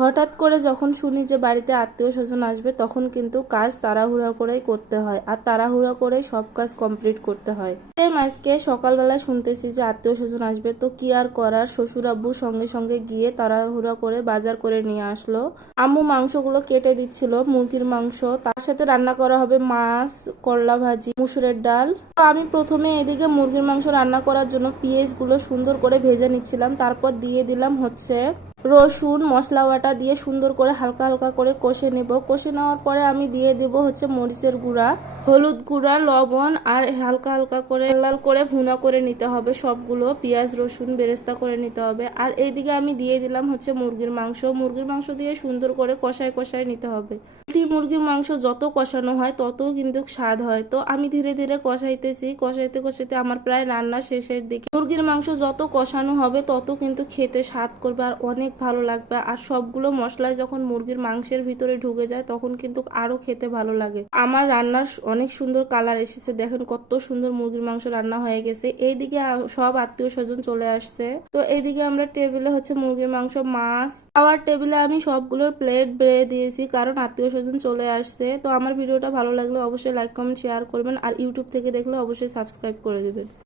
হঠাৎ করে যখন শুনি যে বাড়িতে আত্মীয় স্বজন আসবে তখন কিন্তু কাজ তাড়াহুড়া করেই করতে হয় আর তাড়াহুড়া করেই সব কাজ কমপ্লিট করতে হয়। আজকে সকালবেলায় শুনতেছি যে আত্মীয় স্বজন আসবে, তো কি আর করার, শ্বশুর আব্বু সঙ্গে সঙ্গে গিয়ে তাড়াহুড়া করে বাজার করে নিয়ে আসলো। আম্মু মাংসগুলো কেটে দিচ্ছিল, মুরগির মাংস, তার সাথে রান্না করা হবে মাছ, করলা ভাজি, মুসুরের ডাল। তো আমি প্রথমে এদিকে মুরগির মাংস রান্না করার জন্য পেঁয়াজগুলো সুন্দর করে ভেজে নিচ্ছিলাম, তারপর দিয়ে দিলাম হচ্ছে রসুন, মশলা বাটা দিয়ে সুন্দর করে হালকা হালকা করে কষে নেব। কষে নেওয়ার পরে আমি দিয়ে দেব হচ্ছে মরিচের গুঁড়া, হলুদ গুঁড়া, লবণ, আর হালকা হালকা করে লাল করে ভুনা করে নিতে হবে সবগুলো, পেঁয়াজ রসুন বেরেস্তা করে নিতে হবে। আর এইদিকে আমি দিয়ে দিলাম হচ্ছে মুরগির মাংস। মুরগির মাংস দিয়ে সুন্দর করে কষায় কষায় নিতে হবে। মুরগির মাংস যত কষানো হয় তত কিন্তু স্বাদ হয়। তো আমি ধীরে ধীরে কষাইতেছি, কষাইতে কষাইতে আমার প্রায় রান্না শেষের দিকে। মুরগির মাংস যত কষানো হবে তত কিন্তু খেতে স্বাদ করবে আর অনেক ভালো লাগবে। আর সবগুলো মশলায় যখন মুরগির মাংসের ভিতরে ঢুকে যায় তখন কিন্তু আরো খেতে ভালো লাগে। আমার রান্নার অনেক সুন্দর কালার এসেছে, দেখেন কত সুন্দর মুরগির মাংস রান্না হয়ে গেছে। এইদিকে সব আত্মীয় স্বজন চলে আসছে। তো এইদিকে আমরা টেবিলে হচ্ছে মুরগির মাংস, মাছ, খাওয়ার টেবিলে আমি সবগুলোর প্লেট বেড়ে দিয়েছি কারণ আত্মীয় স্বজন চলে আসছে। তো আমার ভিডিওটা ভালো লাগলে অবশ্যই লাইক কমেন্ট শেয়ার করবেন আর ইউটিউব থেকে দেখলে অবশ্যই সাবস্ক্রাইব করে দেবেন।